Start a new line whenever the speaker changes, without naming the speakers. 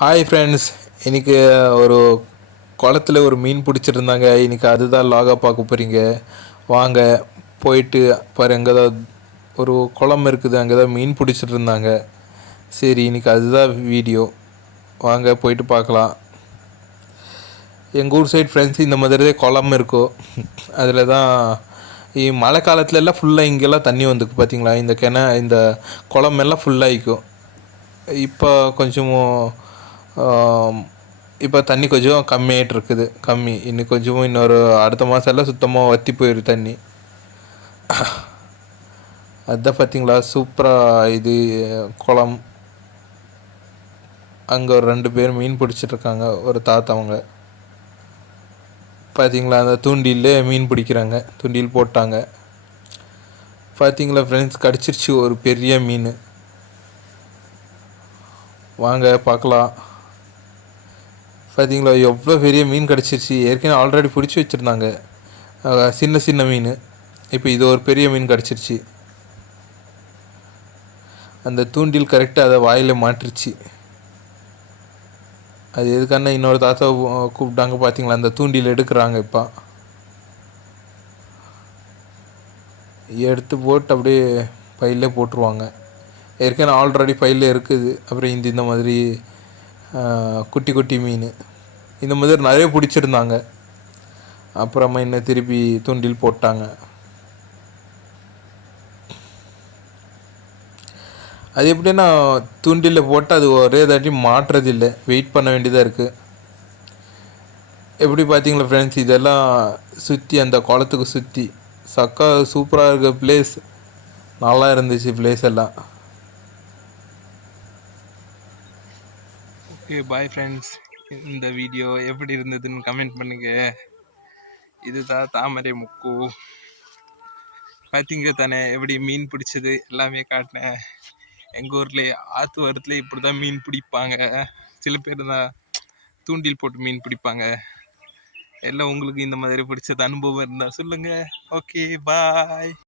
Hi friends இன்றைக்கி ஒரு குளத்துல ஒரு மீன் பிடிச்சிருந்தாங்க. இன்னைக்கு அதுதான் லாகா பார்க்க போகிறீங்க வாங்க போயிட்டு பாரு அங்கே தான் ஒரு குளம் இருக்குது. அங்கே தான் மீன் பிடிச்சிட்டு இருந்தாங்க சரி இன்னைக்கு அதுதான் வீடியோ வாங்க போயிட்டு பார்க்கலாம். எங்கள் ஊர் சைடு ஃப்ரெண்ட்ஸ் இந்த மாதிரி தான் குளம் இருக்கும் அதில் தான் மழை காலத்துலலாம் ஃபுல்லாக இங்கெல்லாம் தண்ணி வந்துக்கு பார்த்தீங்களா இந்த கிண இந்த குளம் எல்லாம் ஃபுல்லாகிக்கும் இப்போ கொஞ்சம் இப்போ தண்ணி கொஞ்சம் கம்மியாயிட்டு இருக்குது கம்மி. இன்னும் கொஞ்சம் இன்னொரு அடுத்த மாதம் எல்லாம் சுத்தமாக வற்றி போயிடும் தண்ணி. அதான் பார்த்தீங்களா சூப்பராக இது குளம். அங்கே ஒரு ரெண்டு பேர் மீன் பிடிச்சிட்ருக்காங்க ஒரு தாத்தாவங்க பார்த்தீங்களா அந்த தூண்டிலே மீன் பிடிக்கிறாங்க. தூண்டில் போட்டாங்க. பார்த்தீங்களா ஃப்ரெண்ட்ஸ் கடிச்சிருச்சு. ஒரு பெரிய மீன். வாங்க பார்க்கலாம் பார்த்தீங்களா எவ்வளோ பெரிய மீன் கிடச்சிருச்சு. ஏற்கனவே ஆல்ரெடி பிடிச்சி வச்சுருந்தாங்க. சின்ன சின்ன மீன். இப்போ இது ஒரு பெரிய மீன் கிடச்சிருச்சு. அந்த தூண்டில் கரெக்டாக அதை வாயில் மாட்டுருச்சு. அது எதுக்கான இன்னொரு தாத்தா கூப்பிட்டாங்க பார்த்தீங்களா அந்த தூண்டில் எடுக்கிறாங்க இப்போ. எடுத்து போட்டு அப்படியே பையிலே போட்டுருவாங்க. ஏற்கனவே ஆல்ரெடி பையில இருக்குது. அப்புறம் இந்த இந்த மாதிரி குட்டி குட்டி மீன். இந்த மாதிரி நிறைய பிடிச்சிருந்தாங்க. அப்புறமா இன்னும் திருப்பி தூண்டில் போட்டாங்க. அது எப்படின்னா தூண்டில் போட்டு அது ஒரே தாட்டி மாட்டுறதில்லை வெயிட் பண்ண வேண்டியதாக இருக்குது எப்படி பார்த்தீங்களா ஃப்ரெண்ட்ஸ் இதெல்லாம் சுற்றி அந்த குளத்துக்கு சுற்றி சக்கா சூப்பராக இருக்க பிளேஸ் நல்லா இருந்துச்சு பிளேஸ் எல்லாம்.
ஓகே பாய் ஃப்ரெண்ட்ஸ் இந்த வீடியோ எப்படி இருந்ததுன்னு கமெண்ட் பண்ணுங்க. இதுதான் தாமரை முக்கு. பார்த்தீங்க தானே எப்படி மீன் பிடிச்சது எல்லாமே காட்டினேன். எங்கள் ஊரில் ஆற்று வரத்துல இப்படி தான் மீன் பிடிப்பாங்க. சில பேர் தான் தூண்டில் போட்டு மீன் பிடிப்பாங்க. எல்லாம் உங்களுக்கு இந்த மாதிரி பிடிச்சது அனுபவம் இருந்தால் சொல்லுங்கள் ஓகே பாய்